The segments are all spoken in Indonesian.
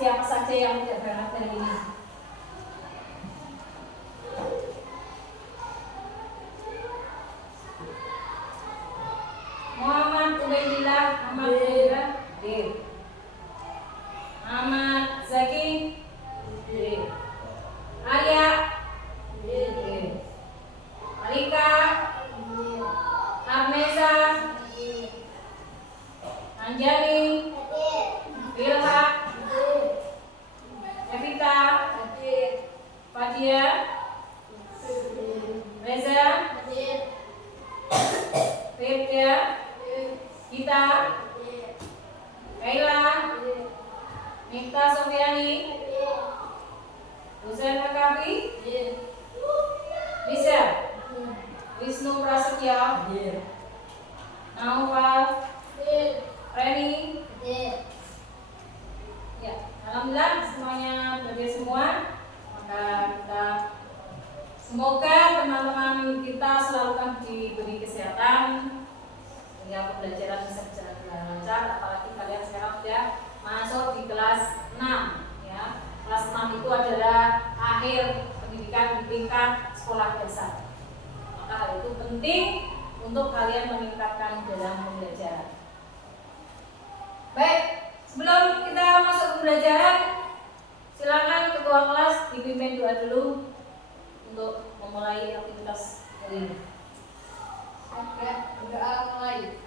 siapa saja yang tidak berangkat hari ini? Muhammad Ubaidillah, Muhammad Ubaidillah, hadir. Ahmad Zaki, hadir. Arya, hadir. Alika, Arnesa, Anjani, Wilha, Evita, Fadia, Reza, Firda, Gita, Kaila, Mifta Sofiani, Husain Makabi, Bisa, Wisnu Prasetya, Naufal, Reni. Ya, alhamdulillah semuanya belajar semua. Maka kita semoga teman-teman kita selalu diberi kesehatan sehingga pembelajaran bisa berjalan dengan lancar. Apalagi kalian sekarang sudah masuk di kelas 6 ya. Kelas 6 itu adalah akhir pendidikan di tingkat sekolah dasar. Maka hal itu penting untuk kalian meningkatkan dalam pembelajaran. Baik, sebelum kita masuk ke pembelajaran, silakan ketua kelas dipimpin doa dulu untuk memulai aktivitas hari ini. Doa mulai.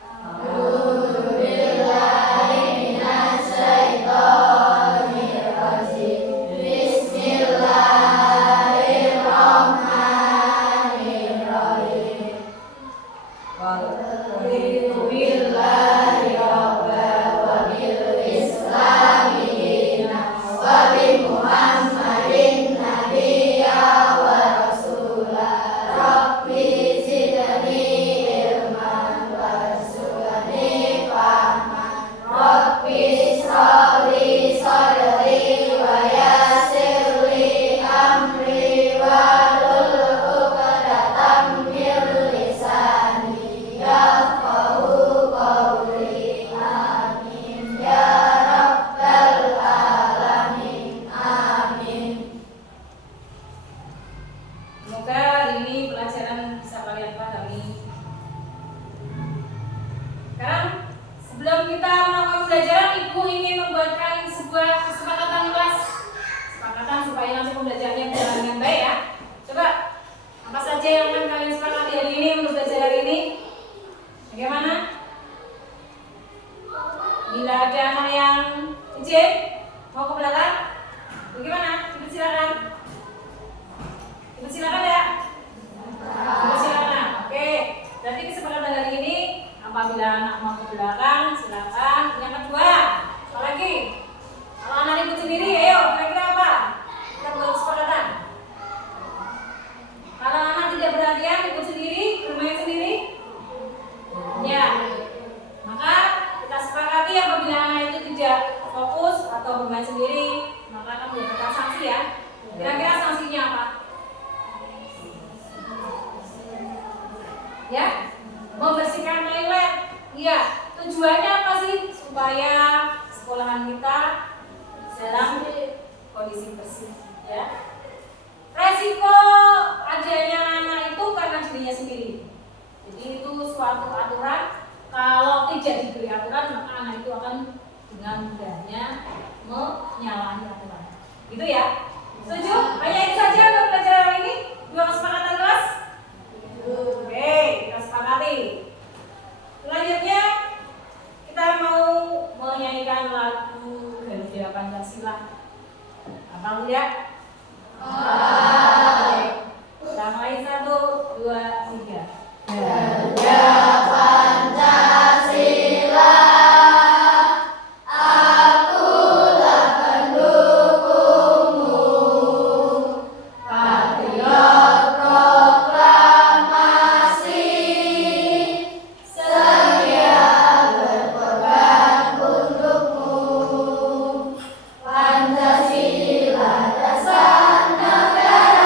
Pancasila dasar negara,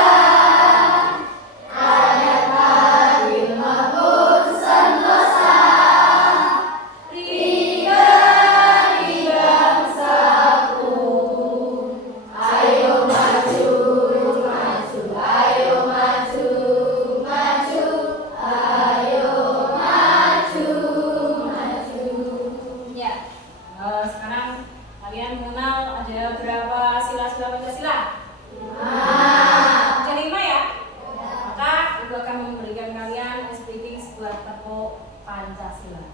mengenal ada berapa sila-sila Pancasila? 5. Ada 5 ya? Maka Ibu akan memberikan kalian speaking sebuah tepuk Pancasila.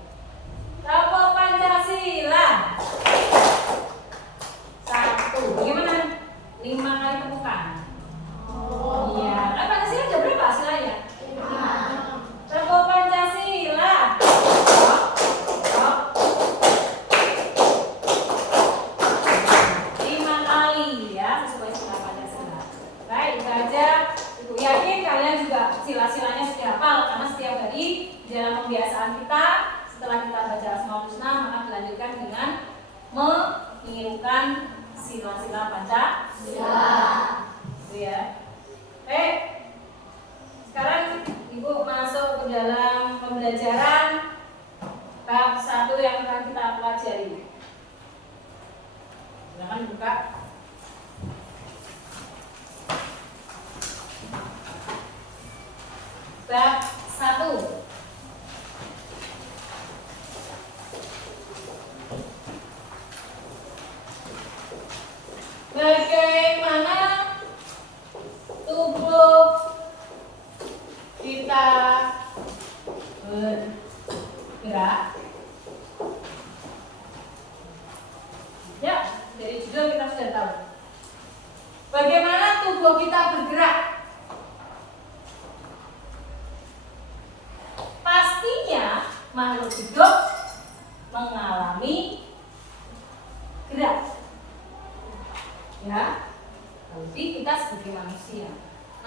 Tepuk Pancasila. 1. Bagaimana? 5 kali tepukan. Iya, kan Pancasila ada berapa silanya? 5. Tepuk Pancasila. Stop. 5 kali ya, sesuai sila Pancasila. Baik, itu aja. Ibu yakin kalian juga sila-silanya sudah hafal karena setiap hari dalam pembiasaan kita setelah kita baca Asmaul Husna maka dilanjutkan dengan mengirimkan sila-sila Pancasila. Itu ya. Baik. Sekarang Ibu masuk ke dalam pembelajaran bab 1 yang akan kita pelajari. Silakan buka. Bab 1. Bagaimana tubuh kita bergerak? Ya, dari judul kita sudah tahu. Bagaimana tubuh kita bergerak? Pastinya makhluk hidup mengalami gerak. Ya, tapi kita sebagai manusia.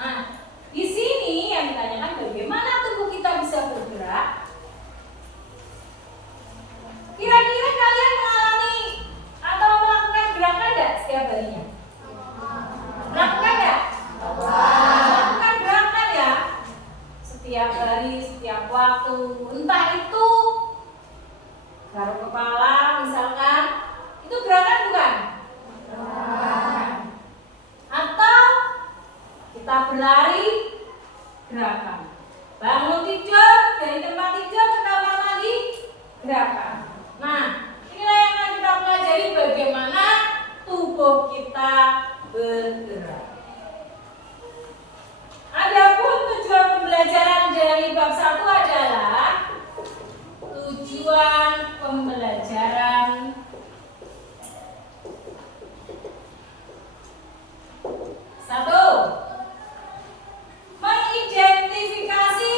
Nah, di sini yang ditanyakan bagaimana tubuh kita bisa bergerak. Kira-kira kalian mengalami atau melakukan gerakan enggak setiap harinya? Melakukan enggak? Melakukan gerakan ya. Setiap hari, setiap waktu. Entah itu garuk kepala misalkan, itu gerakan bukan? Atau kita berlari, gerakan. Bangun tidur, dari tempat tidur ke kamar mandi, gerakan. Nah, inilah yang akan kita pelajari bagaimana tubuh kita bergerak. Adapun tujuan pembelajaran dari bab 1 adalah tujuan pembelajaran satu, mengidentifikasi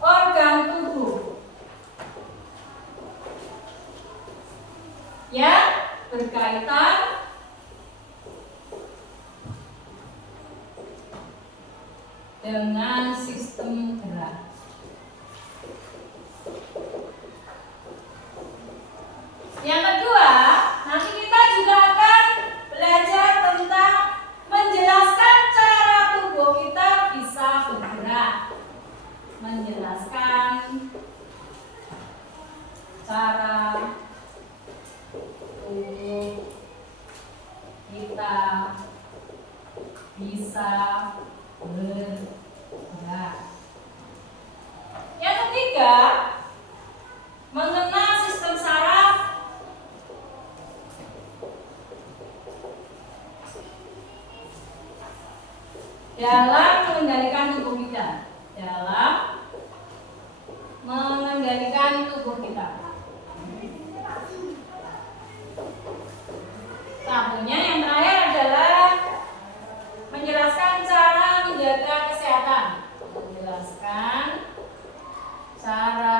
organ tubuh yang berkaitan dengan sistem gerak. Yang kedua, nanti kita juga akan belajar tentang menjelaskan cara tubuh kita bisa bergerak. Menjelaskan cara tubuh kita bisa bergerak. Yang ketiga, mengenal sistem saraf dalam mengendalikan tubuh kita. Dalam mengendalikan tubuh kita. Satunya yang terakhir adalah menjelaskan cara menjaga kesehatan. Menjelaskan cara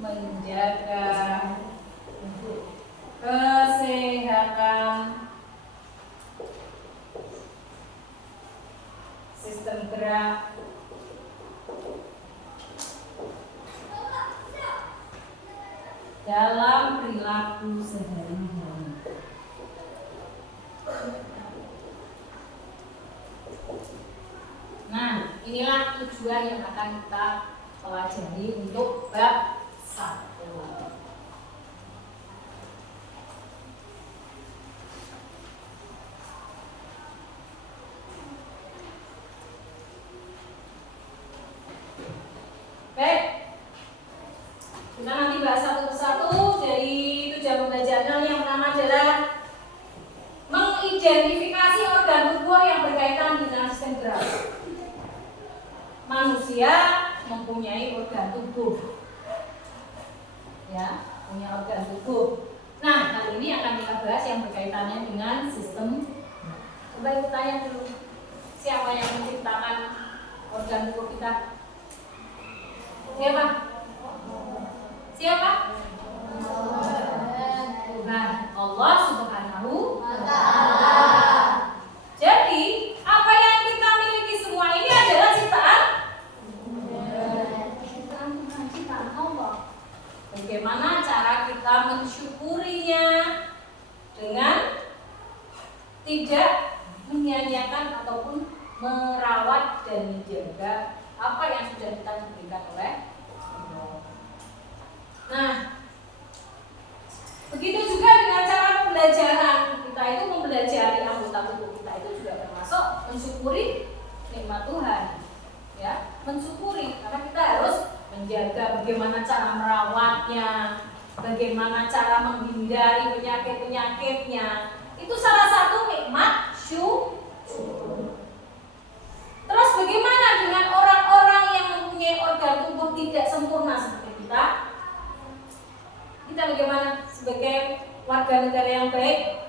menjaga kesehatan sistem gerak dalam perilaku sehari-hari. Nah, inilah tujuan yang akan kita pelajari untuk bab 1. Baik, berkaitan dengan sistem gerak. Manusia mempunyai organ tubuh, ya, punya organ tubuh. Nah, kali ini akan kita bahas yang berkaitannya dengan sistem. Coba kita tanya dulu, siapa yang menciptakan organ tubuh kita? Siapa? Siapa? Tuhan, Allah Subhanahu wa Ta'ala. Jadi, apa yang kita miliki semua ini adalah ciptaan ciptaan Allah. Bagaimana cara kita mensyukurinya dengan tidak menyia-nyiakan ataupun merawat dan menjaga apa yang sudah kita diberikan oleh Allah. Nah, begitu juga dengan cara pembelajaran kita itu mempelajari anggota tubuh kita itu juga termasuk mensyukuri nikmat Tuhan, ya, mensyukuri karena kita harus menjaga bagaimana cara merawatnya, bagaimana cara menghindari penyakit-penyakitnya. Itu salah satu nikmat syukur. Terus bagaimana dengan orang-orang yang mempunyai organ tubuh tidak sempurna seperti kita? Kita bagaimana sebagai warga negara yang baik?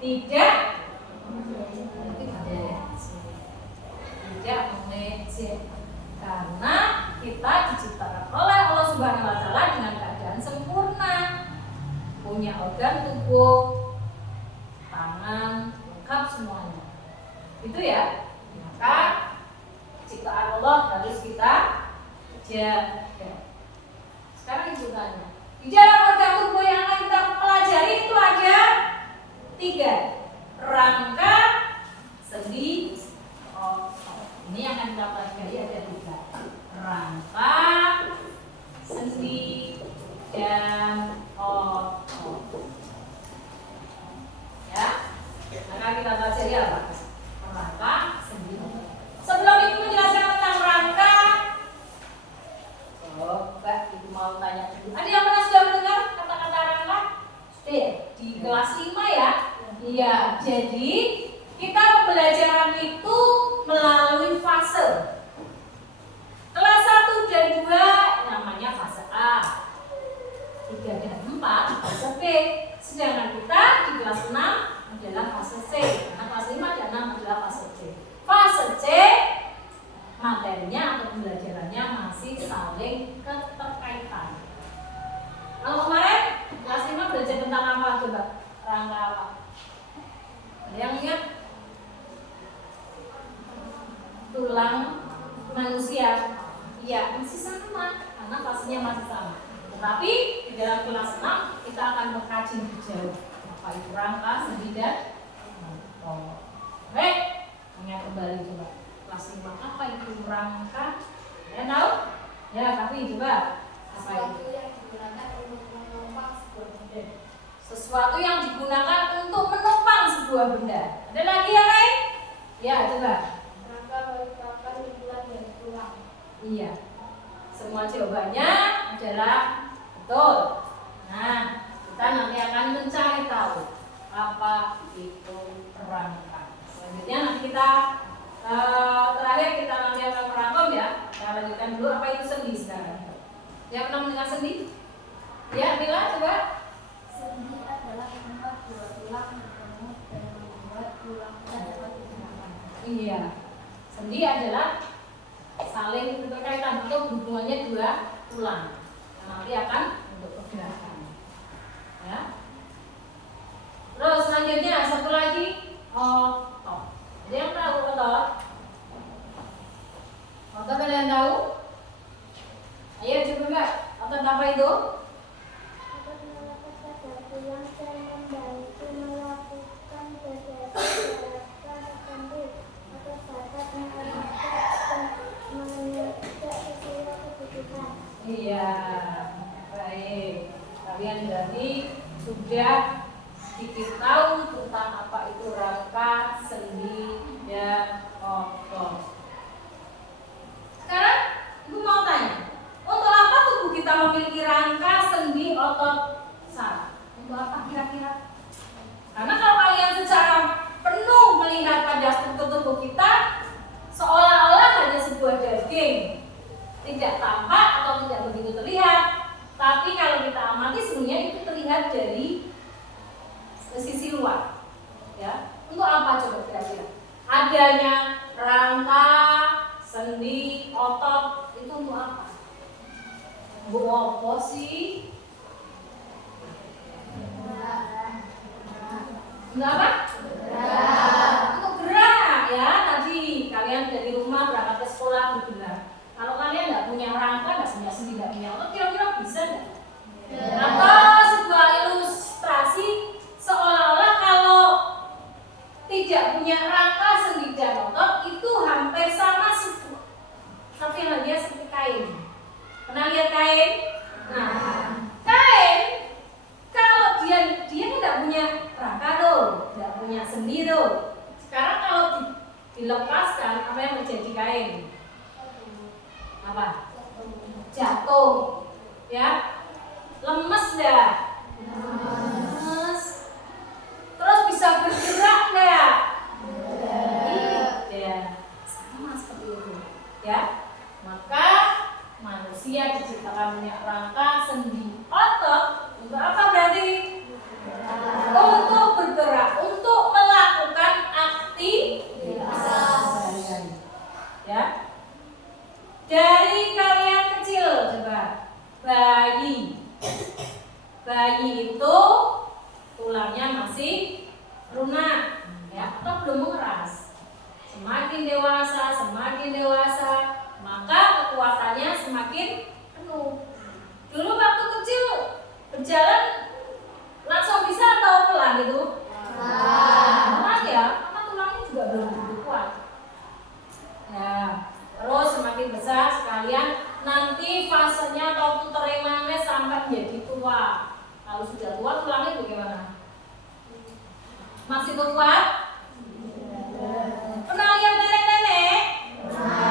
Tidak mengejek, karena kita diciptakan oleh Allah Subhanahu wa Ta'ala dengan keadaan sempurna, punya organ tubuh, tangan, lengkap semuanya. Itu ya. Maka ciptaan Allah harus kita jaga. Sekarang ibu tanya, di dalam organ tubuh yang akan kita pelajari itu ada 3: rangka, sendi, otot. Ini yang akan kita pelajari ada 3: rangka, sendi, dan otot. Ya, maka kita pelajari apa? Rangka, sendi, otot. Sebelum itu menjelaskan tentang rangka, coba ibu mau tanya dulu. Ada yang pernah sudah mendengar kata-kata rangka? Sudah ya? Di kelas 5 ya? Iya. Jadi kita pembelajaran itu melalui fase. Kelas 1 dan 2 namanya fase A, 3 dan 4 fase B. Sedangkan kita di kelas 6 adalah fase C. Karena kelas 5 dan 6 adalah fase C. Fase C materinya atau pembelajarannya masih saling keterkaitan. Kalau kemarin kelas 5 belajar tentang apa coba? Rangka apa? Ada yang ingat? Tulang manusia. Iya, masih sama karena fasenya masih sama. Tetapi di dalam kelas 6 kita akan mengkaji lebih jauh apa itu rangka, sendi, dan otot. Baik, ingat kembali coba. Kelas 5 apa itu rangka? Ya tahu? Ya, tapi coba apa itu? Sesuatu yang digunakan untuk menopang sebuah benda. Ada lagi yang lain? Ya, coba. Rangka merupakan hubungan dari tulang. Iya. Semua jawabannya adalah betul. Nah, kita nanti akan mencari tahu apa itu rangka. Selanjutnya nanti kita terakhir kita nanti akan merangkum ya. Kita lanjutkan dulu apa itu sendi sekarang. Yang pernah mendengar sendi? Ya, Mila coba. Sendi adalah tempat dua tulang bertemu dan membuat tulangnya dapat digunakan. Iya. Sendi adalah saling berkaitan atau hubungannya dua tulang yang nanti akan untuk pergerakan. Ya. Terus selanjutnya satu lagi otot. Ada yang tahu otot? Otot ada yang tahu? Ayo coba enggak. Otot apa itu? Otot melekat pada tulang dan membantu melakukan gerakan tertentu. Otot dapat mengeringkan dan menegak sesuai kebutuhan. Iya. Baik. Kalian berarti sudah sedikit tahu tentang apa itu rangka, sendi, dan otot. Sekarang ibu mau tanya, untuk apa tubuh kita memiliki rangka, sendi, otot, saraf? Untuk apa kira-kira? Karena kalau kalian secara penuh melihat pada adanya rangka, sendi, otot itu untuk apa? Bu apa sih? Untuk apa? Untuk gerak ya. Tadi kalian dari rumah berangkat ke sekolah bergerak. Kalau kalian nggak punya rangka, nggak punya sendi, nggak punya otot, kira-kira bisa nggak? Atau sebuah ilustrasi seolah-olah kalau tidak punya rangka, sendi, dan otot itu hampir sama semua. Tapi yang dia seperti kain. Pernah lihat kain? Nah, kain kalau dia tidak punya rangka tuh, tidak punya sendi tuh. Sekarang kalau dilepaskan, apa yang terjadi kain? Apa? Jatuh, ya? Lemes dah. Lemes. Terus bisa bergerak enggak? Iya, sama seperti itu. Ya. Maka manusia diciptakan punya rangka, sendi, otot. Untuk apa berarti? Untuk bergerak, untuk melakukan aktivitas sehari-hari. Ya. Dari kalian kecil coba, bayi itu tulangnya masih lunak, ya, atau belum mengeras. Semakin dewasa, maka kekuatannya semakin penuh. Dulu waktu kecil berjalan langsung bisa atau pelan gitu? Pelan ya, karena tulangnya juga belum begitu kuat. Ya, terus semakin besar sekalian nanti fasenya atau tuteremannya sampai menjadi tua. Kalau sudah tua tulangnya bagaimana? Masih kuat? Pernah lihat nenek-nenek?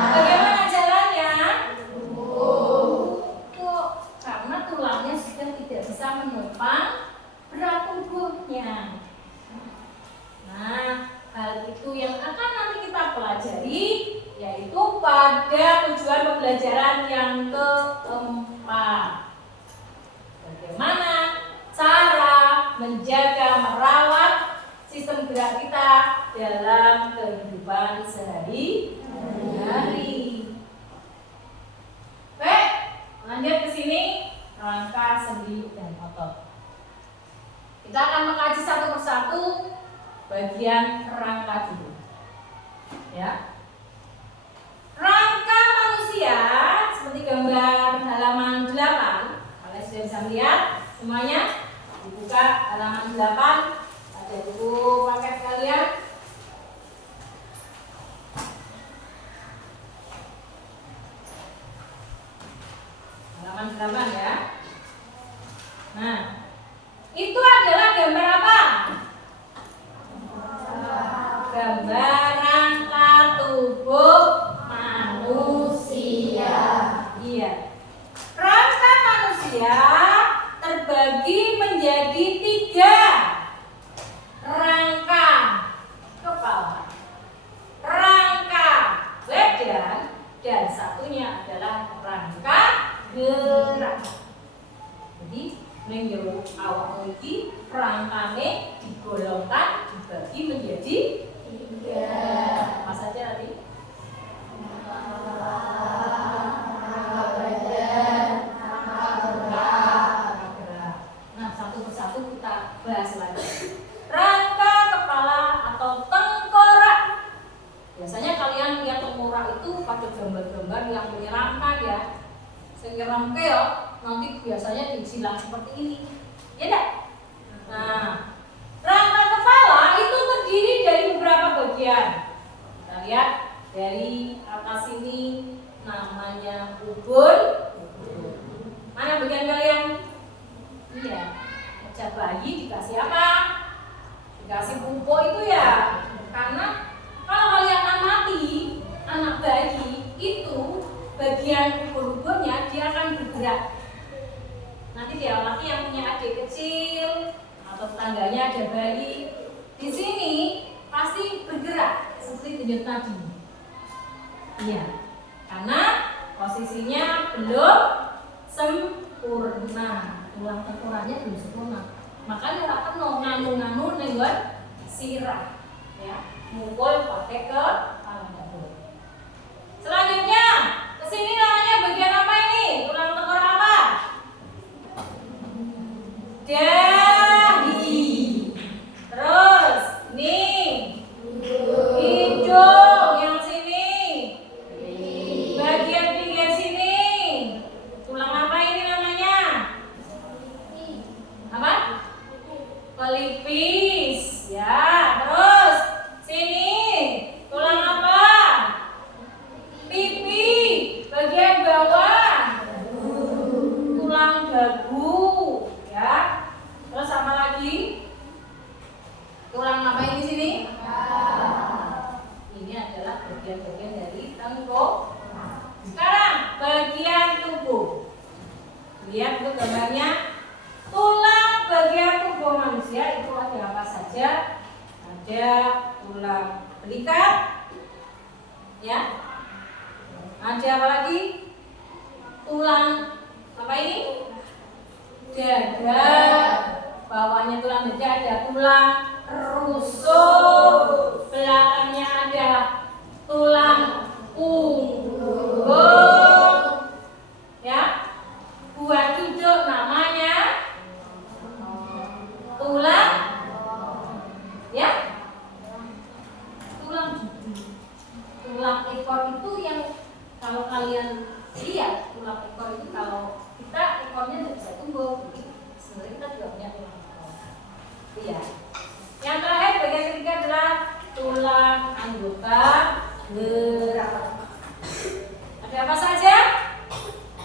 Bagaimana jalannya? Kok karena tulangnya sudah tidak bisa menopang berat tubuhnya. Nah, hal itu yang akan nanti kita pelajari, yaitu pada tujuan pembelajaran yang keempat. Bagaimana cara menjaga, merawat sistem gerak kita dalam kehidupan sehari-hari. Baik, lanjut ke sini, rangka, sendi, dan otot. Kita akan mengkaji satu persatu bagian rangka dulu. Ya. Rangka manusia seperti gambar halaman 8. Kalian sudah bisa melihat semuanya. Dibuka halaman 8. Ada buku paket kalian. Halaman 8 ya. Nah, itu adalah gambar apa? Gambar rangka tubuh manusia. Iya. Rangka manusia terbagi menjadi 3. Rangka kepala, rangka badan, dan satunya adalah rangka gerak. Jadi menjauh awak iki rangkane digolongkan dibagi menjadi 3. Apa saja tadi? Nah, satu persatu kita bahas lagi. Rangka kepala atau tengkorak. Biasanya kalian lihat tengkorak itu pada gambar-gambar yang punya rangka ya. Sehingga rangka ya, nanti biasanya disilang seperti ini. Ya enggak? Nah, rangka kepala itu terdiri dari beberapa bagian. Kita lihat dari atas ini namanya ubun. Mana bagian kalian? Iya. Wajah bayi dikasih apa? Dikasih pupuk itu ya. Karena kalau kalian amati anak bayi itu bagian ubun-ubunnya dia akan bergerak. Nanti dia amati yang punya adik kecil atau tetangganya ada bayi di sini pasti bergerak seperti tunjuk tadi. Iya, karena posisinya belum sempurna, tulang tengkoraknya belum sempurna. Makanya akan nganu-nganu lewat sirah, ya, mukul pakai ke Selanjutnya, kesini namanya bagian apa ini? Tulang tengkorak apa? Dahi. Terus, nih hidung yang sini. Bagian pinggir sini. Tulang apa ini namanya? Apa? Pelipis. Ya, terus sini. Tulang apa? Pipi. Bagian bawah. Tulang dagu. Ya. Terus apa lagi? Tulang apa ini sini? Ini adalah bagian-bagian dari tenggorok. Sekarang bagian tubuh. Lihat tuh gambarnya. Tulang bagian tubuh manusia itu ada apa saja? Ada tulang belikat, ya. Ada apa lagi? Tulang apa ini? Dada. Bawahnya tulang dada ada tulang rusuk. Belakangnya ada tulang punggung. Ya. Buat duduk namanya tulang, ya, tulang duduk. Tulang ekor itu yang kalau kalian lihat, tulang ekor itu kalau kita ekornya tidak bisa tumbuh, sebenarnya kita juga punya tulang ekor. Iya. Yang terakhir bagian ketiga adalah tulang anggota gerak. Ada apa saja?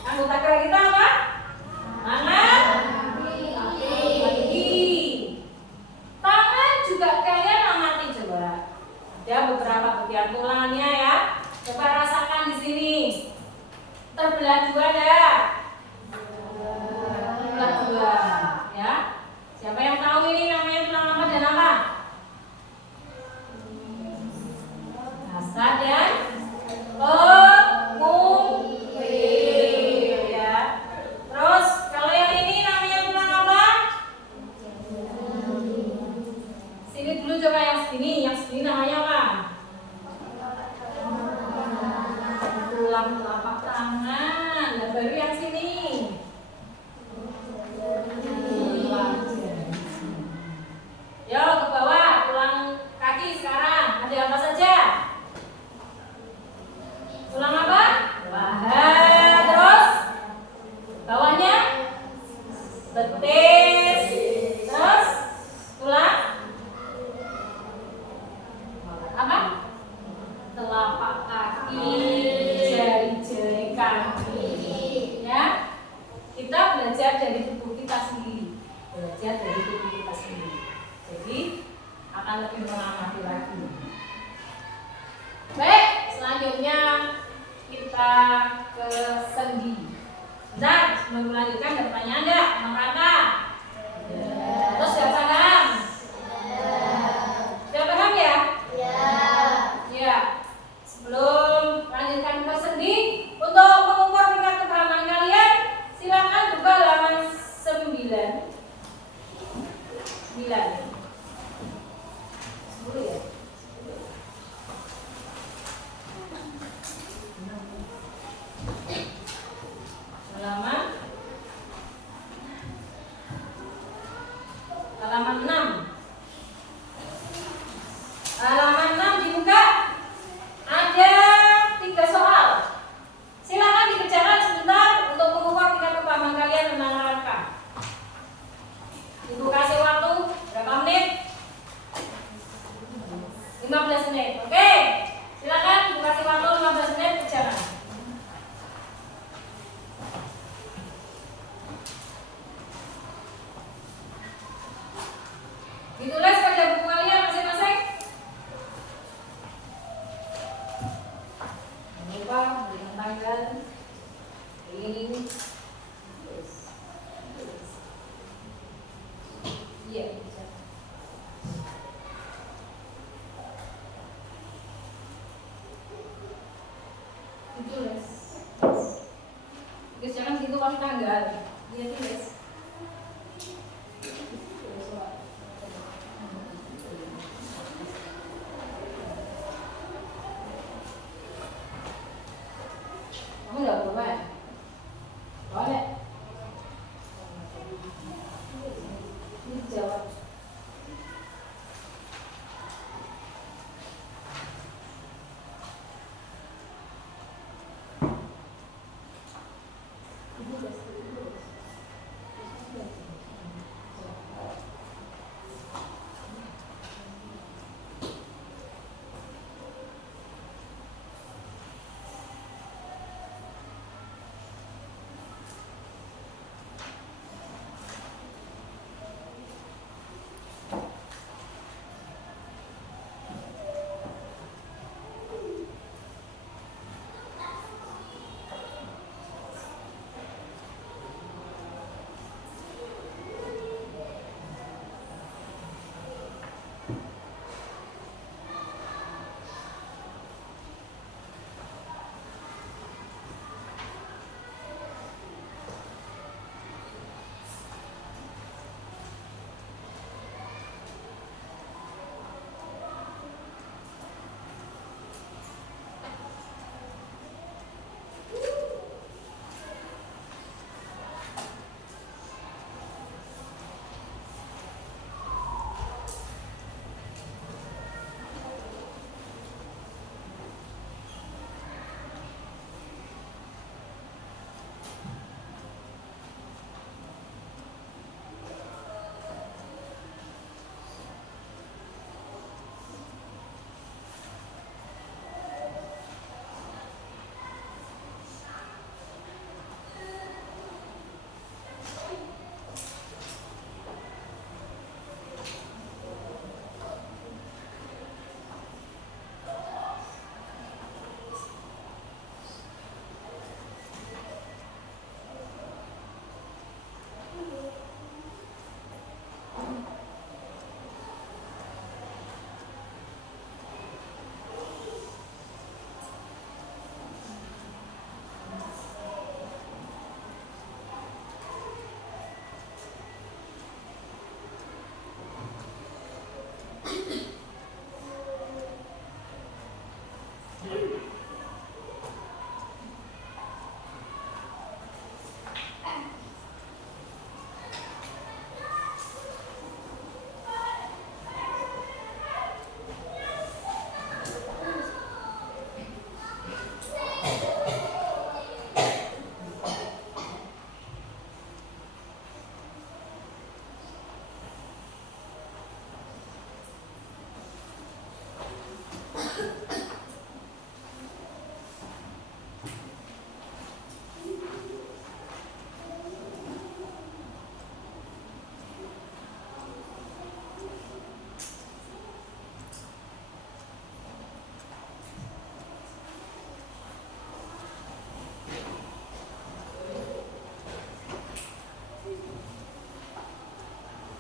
Anggota gerak kita apa? Tangan, kaki. Tangan juga kalian amati coba. Ada beberapa bagian tulangnya ya. Coba rasakan di sini. Terbelah dua ada? Terbelah dua, ya. Siapa yang tahu ini namanya tulang apa dan apa? Nasta dan pemungkir, ya. Terus kalau yang ini namanya tulang apa? Sini dulu coba yang segini namanya apa? Tulang telapak tangan. Nah, baru yang sini. Yo ke bawah, tulang kaki sekarang. Ada apa saja? Tulang apa? Paha. Terus bawahnya betis. Terus tulang apa? Telapak kaki, jari-jari kaki. Ya. Kita belajar dari tubuh kita sendiri. Jadi akan lebih mengamati lagi. Baik, selanjutnya kita ke sendi. Bentar, sebelum melanjutkan ada pertanyaan enggak? Rata? Terus sudah paham? Sudah paham ya? Ya. Sebelum melanjutkan ke sendi, untuk mengukur tingkat kepahaman kalian, silakan buka halaman 9. 10 ya? Halaman 6. Halaman 6 dibuka. Ada 3 soal. Silakan dikerjakan sebentar untuk mengukur tingkat kepahaman kalian tentang rangka. Ibu kasih waktu berapa menit? 15 menit. Oke. Silakan Ibu kasih waktu 15 menit kerjakan. Ditulis pada buku kalian masing-masing. Jangan lupa berikan tanggal. Ini. Iya. Ditulis. Jangan situ kan tanggal. Dia tulis.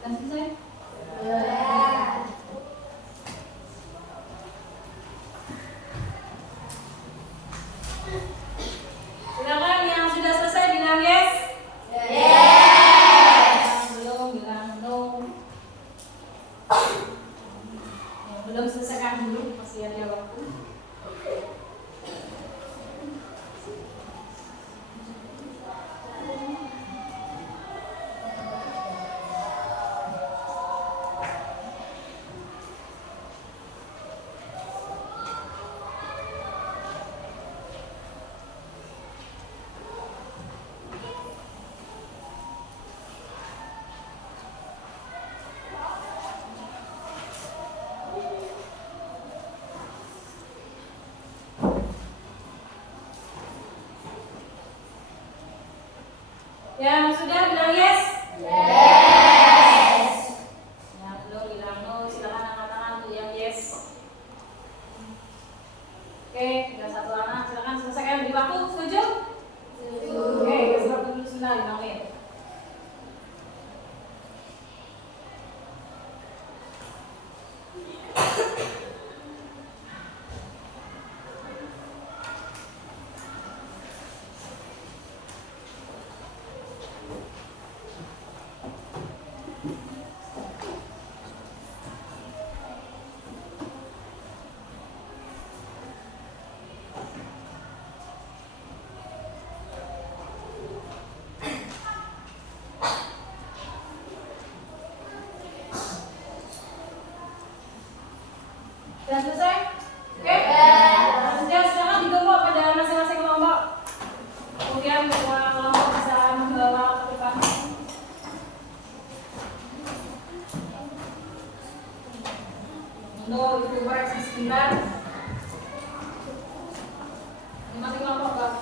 Sudah selesai? Silakan yang sudah selesai bilang yes. Yang belum bilang no. Yang belum selesaikan dulu, masih ada waktu. Yang sudah bilang yes? Yang belum bilang no, silakan angkat tangan untuk yang yes. Oke, tinggal satu anak, silakan selesaikan di waktu. Setuju? Oke, kasih waktu dulu sebentar, 5 menit. Sudah selesai? Oke? Sudah, silakan dikelompok pada masing-masing kelompok. Kemudian ketua kelompok bisa membawa ke depan. Untuk ibu koreksi sebentar. Masing-masing kelompok Pak.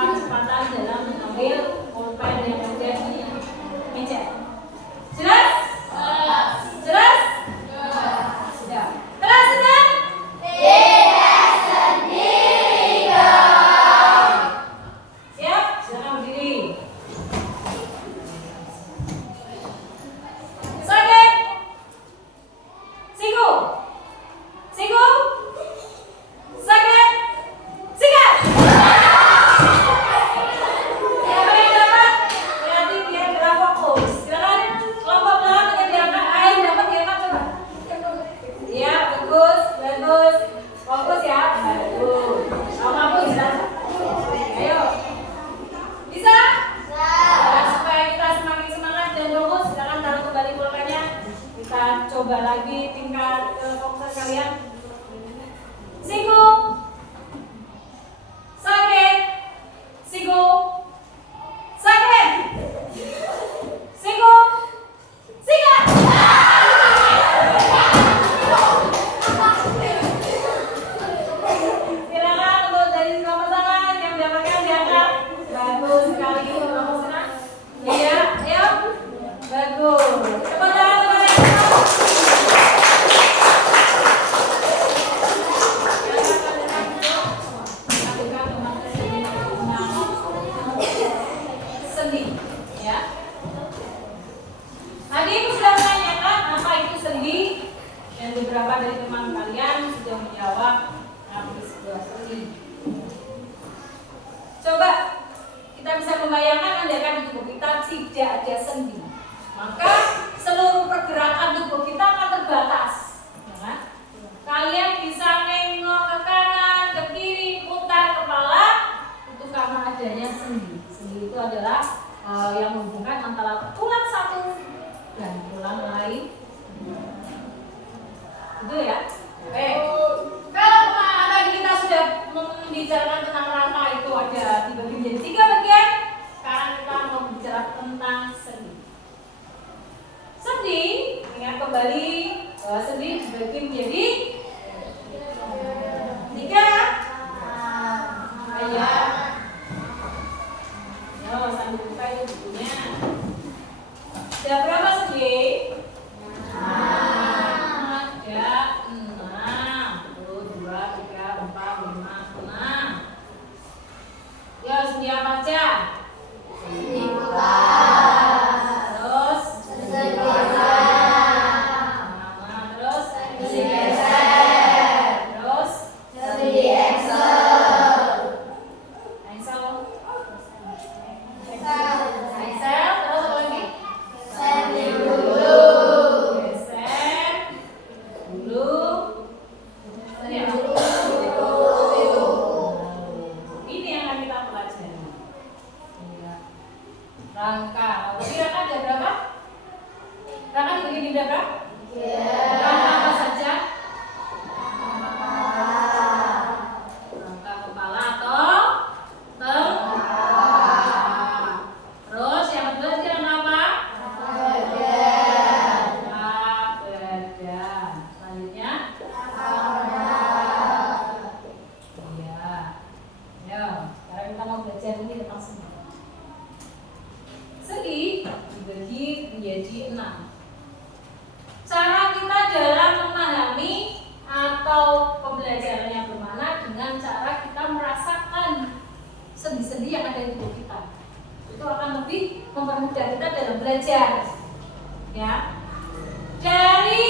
kesempatan dalam mengambil pulpen yang ada di meja. Jelas? Jelas? Sudah. Telah sudah? Tidak sendiri dong. Siap? Silakan berdiri. Sakit? Siku? Siku? Sakit? Sikat! Siapa yang dapat? Berarti dia gerak fokus. Silakan kelompok belakang yang diangkat. Ayo dapat diangkat coba. Iya, bagus, bagus. Fokus ya, bagus. Kamu mampu bisa? Ayo. Bisa? Nah, supaya kita semakin semangat dan fokus, silakan taruh kembali pulpennya. Kita coba lagi tingkat kefokusan kalian. Siku. Sakit. Siku. Sakit. Siku. Sikat. Silakan untuk dari kelompok tangan yang mendapatkan diangkat. Bagus sekali kelompok sana. Iya, ayo. Bagus. Tepuk tangan teman-teman. Sendi, ya. Tadi aku sudah menanyakan apa itu sendi, dan beberapa dari teman kalian sudah menjawab apa itu sebuah sendi. Coba kita bisa membayangkan andaikan di tubuh kita tidak ada sendi, maka seluruh pergerakan tubuh kita akan terbatas. Ya kan? Kalian bisa nengok ke kanan, ke kiri, putar kepala, itu karena adanya sendi. Sendi itu adalah yang menghubungkan antara tulang satu dan tulang lain. Itu ya. Oke. Kalau tadi kita sudah membicarakan tentang rangka itu ada dibagi menjadi 3 bagian. Sekarang kita mau bicara tentang sendi. Sendi, ingat kembali bahwa sendi dibagi menjadi 3. Ya. Yo, sambil buka itu bukunya. Ada berapa sendi? Ada 6. 1, 2, 3, 4, 5, 6. Ya, sendi apa aja? Sendi bulat. Terus Sendi kotak. terus Sendi geser. terus Sendi Excel. Excel. Excel. Terus apa lagi? Sendi bulu. Geser dulu. Ya. Ini yang akan kita pelajari. Iya. Rangka. Berarti rangka ada berapa? Rangka dibagi berapa? Rangka apa saja? Rangka kepala atau tengah. Terus yang kedua itu rangka apa? Rangka badan. Selanjutnya? Iya. Ayo, sekarang kita mau belajar ini tentang sendi. Sendi dibagi menjadi 6. Cara kita dalam memahami atau pembelajarannya bermana dengan cara kita merasakan sendi-sendi yang ada di tubuh kita. Itu akan lebih mempermudah kita dalam belajar. Ya. Dari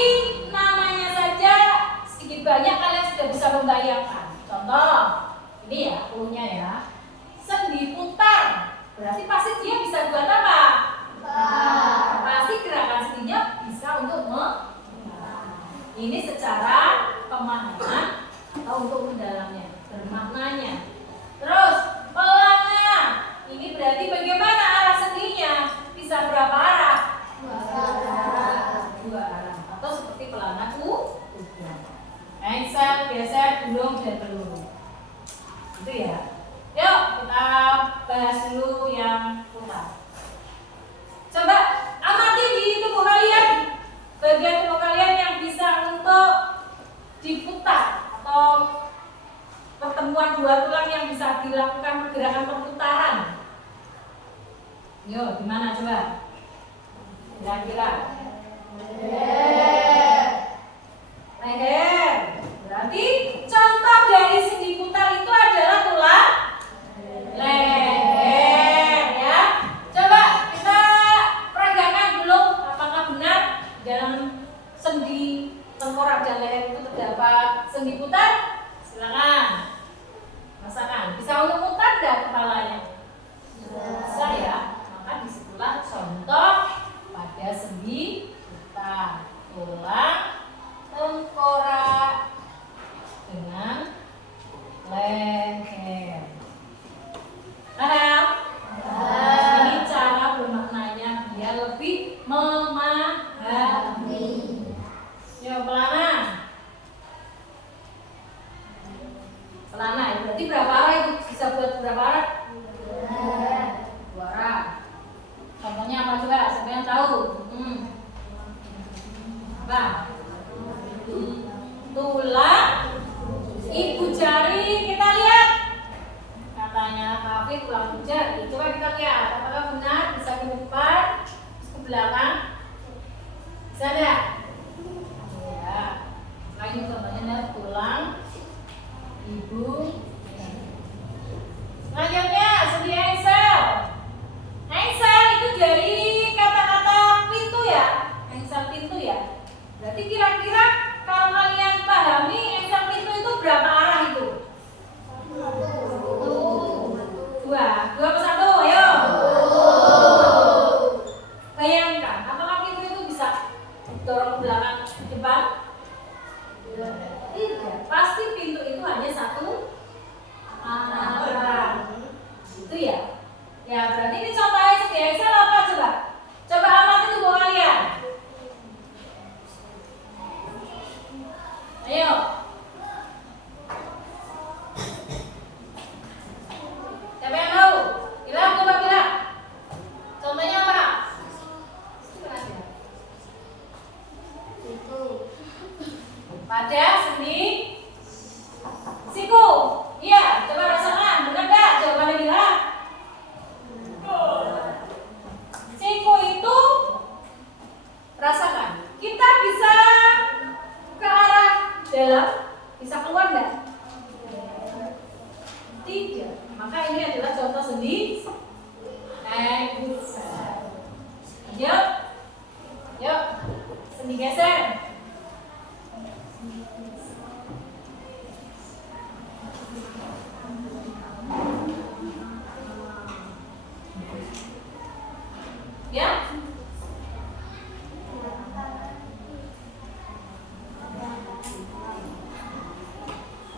namanya saja sedikit banyak kalian sudah bisa membayangkan. Contoh, ini ya cluenya ya. Sendi putar. Berarti pasti dia bisa buat apa? Pasti gerakan sendinya bisa untuk ini secara pemahaman atau untuk mendalamnya, bermaknanya. Terus pelana, ini berarti bagaimana arah sendinya? Bisa berapa arah? 2 arah. Atau seperti pelana kuda. Engsel, geser, gulung, dan peluru. Itu ya. Yuk kita bahas dulu yang putar. Coba amati di tubuh kalian, bagian tubuh kalian yang bisa untuk diputar atau pertemuan penemuan dua tulang yang bisa dilakukan pergerakan perputaran. Yo, gimana coba? Kira-kira? Leher. Berarti contoh dari sendi putar itu adalah tulang leher, ya. Coba kita peragakan dulu apakah benar dalam sendi tengkorak dan leher itu terdapat sendi putar. Silakan rasakan. Bisa untuk putar enggak kepalanya? Bisa ya. Maka disitulah contoh pada sendi putar, tulang tengkorak dengan leher. Paham? Ini cara bermaknanya biar lebih memahami. Yo, pelana. Pelana itu berarti berapa arah itu? Bisa buat berapa arah? Dua arah. Contohnya apa coba? Siapa yang tahu? Apa? Tulang ibu jari. Kita lihat. Katanya Kafi tulang ibu jari. Coba kita lihat. Apakah benar? Bisa ke depan, ke belakang? Bisa enggak? Ya. Nah, ini contohnya adalah tulang ibu. Selanjutnya sendi engsel. Engsel itu dari kata-kata pintu ya. Engsel pintu ya. Berarti kira-kira kalau kalian pahami engsel pintu itu berapa arah itu? Dua ke satu, ayo. Bayangkan, apakah pintu itu bisa dorong ke belakang, ke depan? Tidak. Pasti pintu itu hanya satu arah. Itu ya. Ya, berarti ini contohnya sendi engsel apa coba? Coba amati tubuh kalian. Ayo. Siapa yang tahu? Bilang, coba bilang. Contohnya apa? Pada sendi siku. Iya, coba rasakan. Benar nggak? Jawabannya bilang. Siku itu rasakan. Kita bisa ke arah dalam, bisa keluar nggak? Tidak. Maka ini adalah contoh sendi engsel. Yuk, yuk, sendi geser. Ya.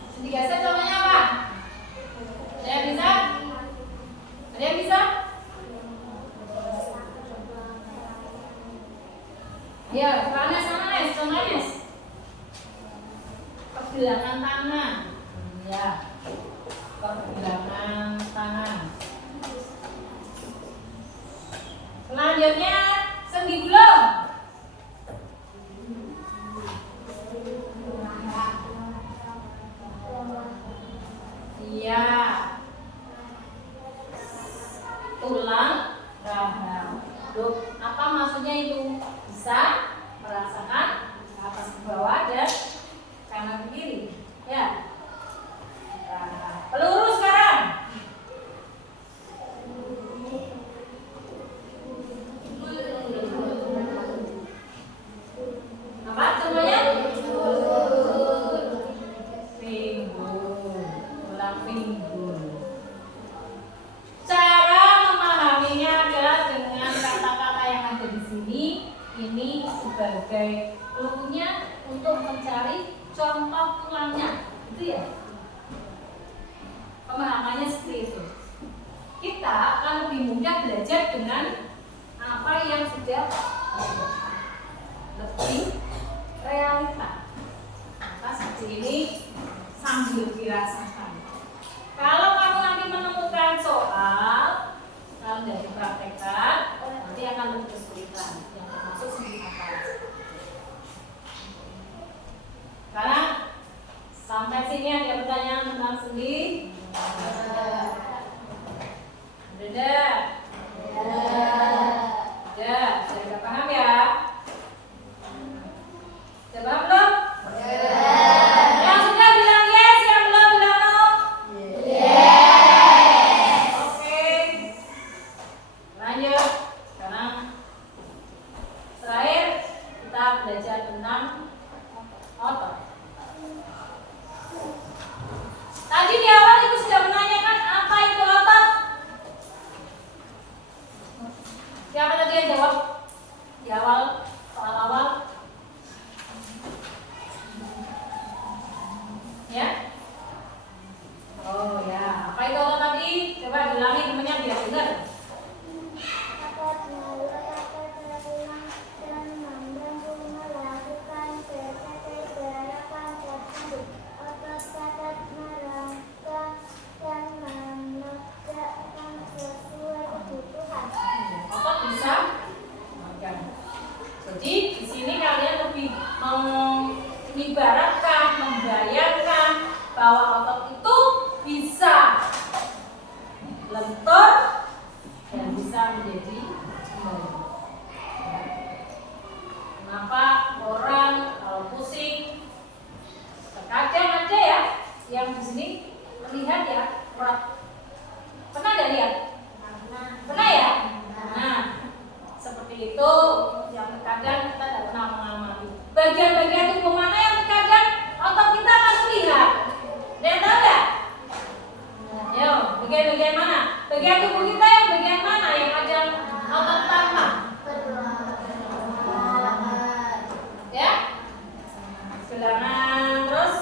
Sendi geser contohnya apa? Ada yang bisa? Ada yang bisa? Ya, mana sama Nes? Contohnya Nes. Pergelangan tangan. Ya. Pergelangan tangan. Selanjutnya sendi gulung. Iya. Tulang rahang. Loh, apa maksudnya itu? Bisa merasakan ke atas ke bawah dan kanan ke kiri. Ya. Nah, peluru sekarang. Apa contohnya? Pinggul. Tulang pinggul. Cara memahaminya adalah dengan kata-kata yang ada di sini. Ini sebagai clue-nya untuk mencari contoh tulangnya. Itu ya. Pemahamannya seperti itu. Kita akan lebih mudah belajar dengan apa yang sudah lebih realita. Maka seperti ini sambil dirasakan. Kalau kamu nanti menemukan soal kalau tidak dipraktekkan, nanti akan lebih kesulitan yang termasuk sendi hafalan. Sekarang sampai sini ada pertanyaan tentang sendi Pernah nggak lihat? Pernah ya? Nah, seperti itu yang terkadang kita tidak pernah mengalami. Bagian-bagian tubuh mana yang terkadang otot kita akan melihat? Ada yang tahu nggak? Ayo, bagian-bagian mana? Bagian tubuh kita yang bagian mana yang ada otot tampak? Ya? Gelangan, terus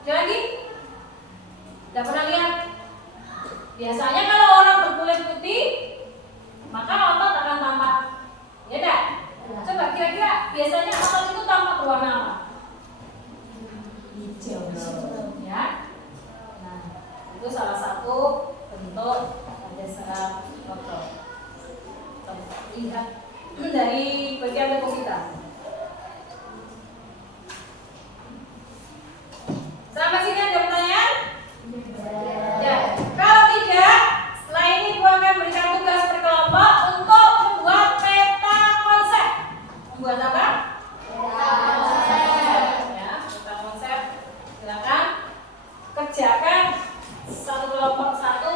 ada lagi? Tidak pernah lihat? Biasanya kalau orang berkulit putih, maka otot akan tampak. Ya enggak? Coba kira-kira biasanya otot itu tampak berwarna apa? Hijau. Ya. Nah, itu salah satu bentuk pada serat otot. Lihat dari bagian tubuh kita. Sampai sini ada pertanyaan? Ya. Kalau tidak, setelah ini Ibu akan berikan tugas berkelompok untuk membuat peta konsep. Membuat apa? Peta konsep. Ya, peta konsep. Silakan kerjakan satu kelompok satu.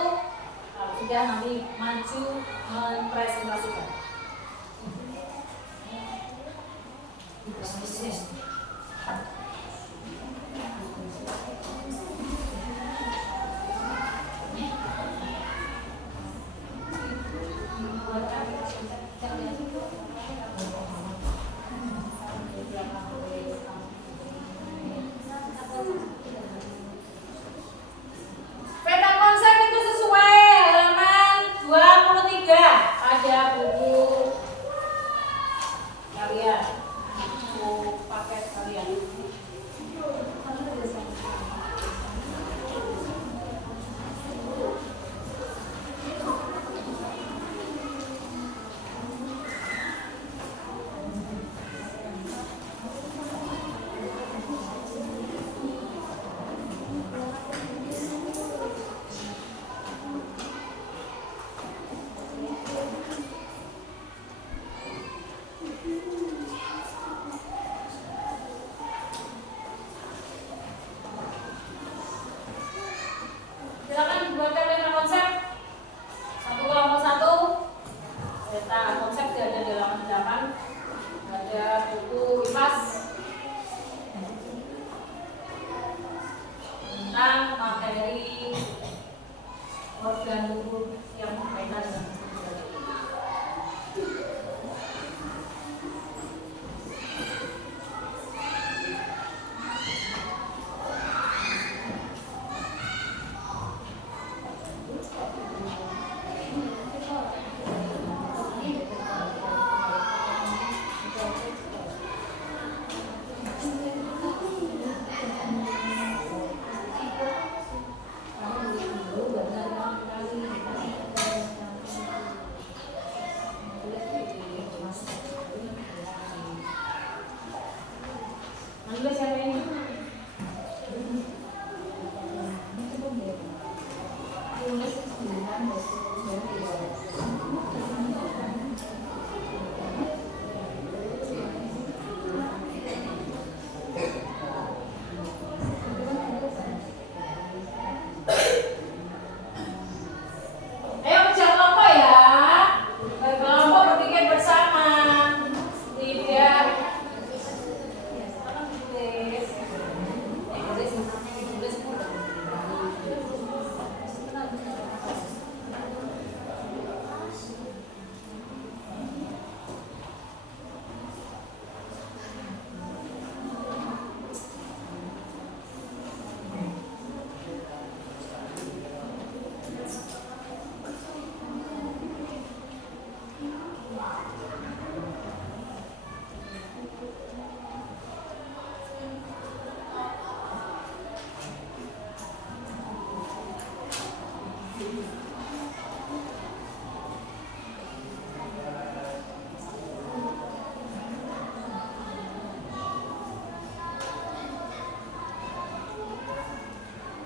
Kalau sudah nanti maju mempresentasikan. Peta konsep itu sesuai halaman 23 pada buku kalian, buku paket kalian. Silakan buatkan peta konsep satu kelompok satu. Peta konsep ada di halaman 8, ada buku IPAS tentang materi organ tubuh yang berkaitan dengan kesehatan. Nulis siapa ini? Ayo kerja kelompok ya. Berkelompok berpikir bersama. Tidak.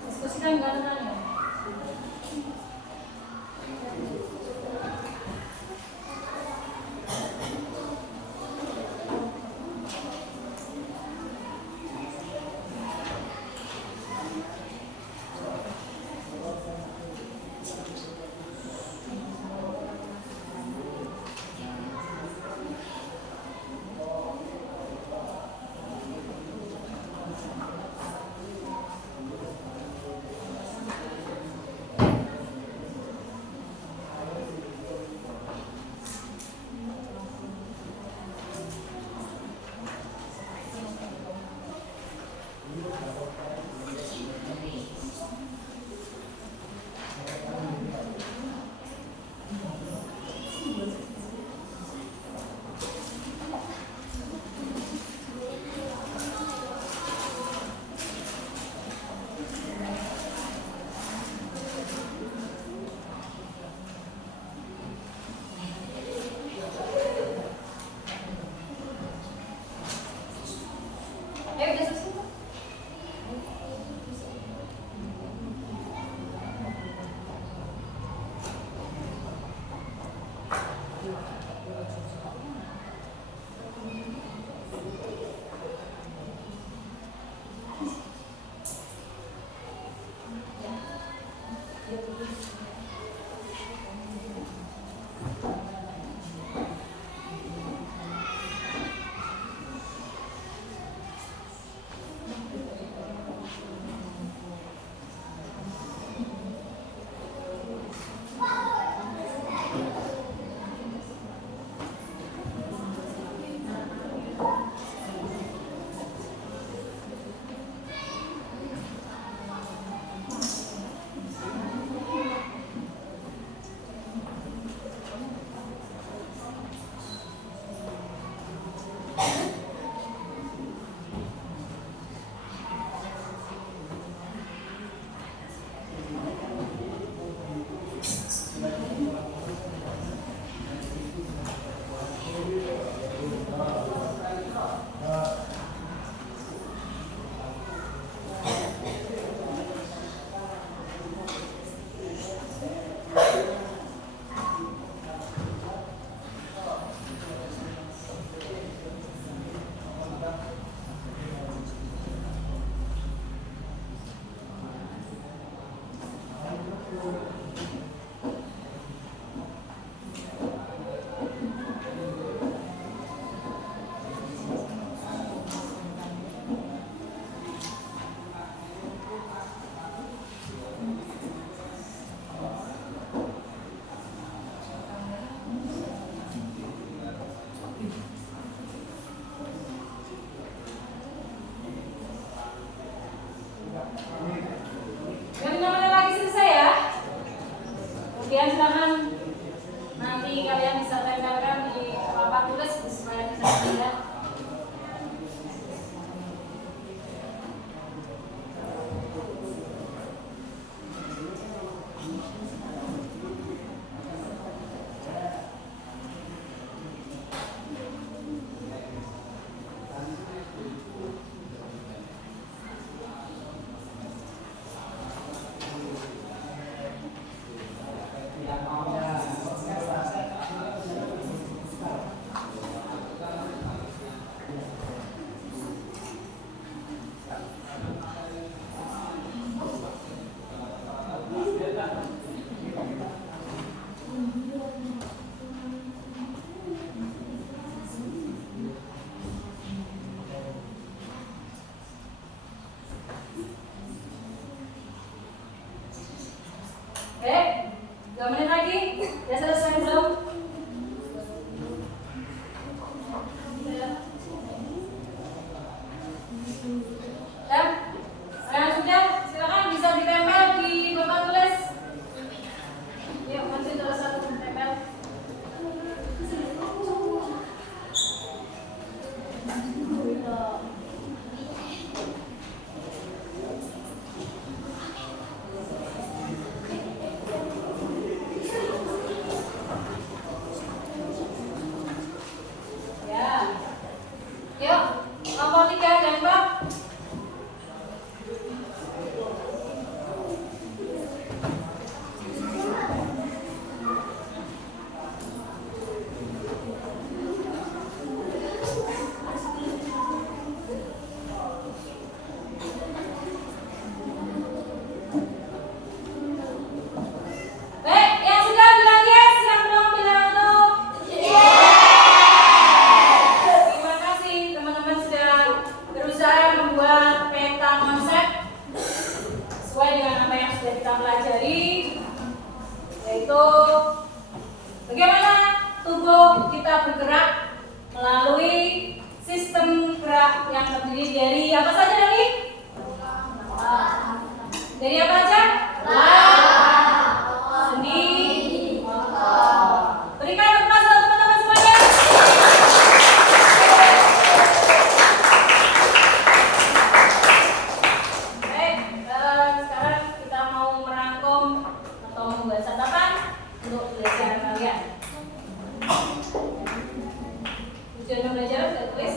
Diskusikan dengan temannya. Baik, 2 menit lagi. Ya selesai belum? Ya, yang sudah silakan bisa ditempel di papan tulis. Yuk, masih terus satu tempel. Ya, yuk, nomor 3 tembak. Baik, yang sudah bilang yes, yang belum bilang no. Terima kasih teman-teman sudah berusaha membuat peta konsep sesuai dengan apa yang sudah kita pelajari, yaitu bagaimana tubuh kita bergerak melalui sistem gerak yang terdiri dari apa saja tadi? Dari apa aja? Sendi, berikan tepuk tangan teman-teman semuanya. Baik, sekarang kita mau merangkum atau membuat catatan untuk belajar kalian. Tujuan belajar sudah tulis?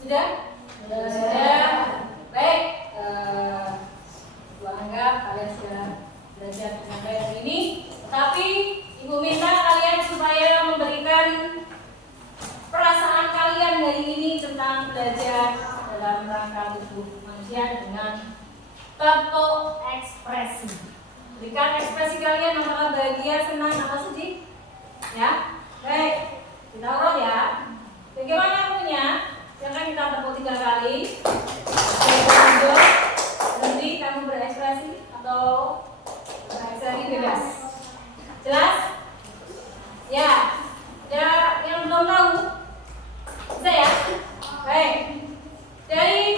Sudah? Sudah. Baik. Gua anggap kalian sudah belajar sampai hari ini. Tapi Ibu minta kalian supaya memberikan perasaan kalian hari ini tentang belajar dalam rangka tubuh manusia dengan bentuk ekspresi. Berikan ekspresi kalian antara bahagia, senang, atau sedih. Ya, baik. Kita urut ya. Bagaimana punya? Silakan kita tepuk 3 kali. Berhenti, kamu berekspresi atau berekspresi bebas. Jelas? Ya. Ya, yang belum tahu bisa ya? Baik. Dari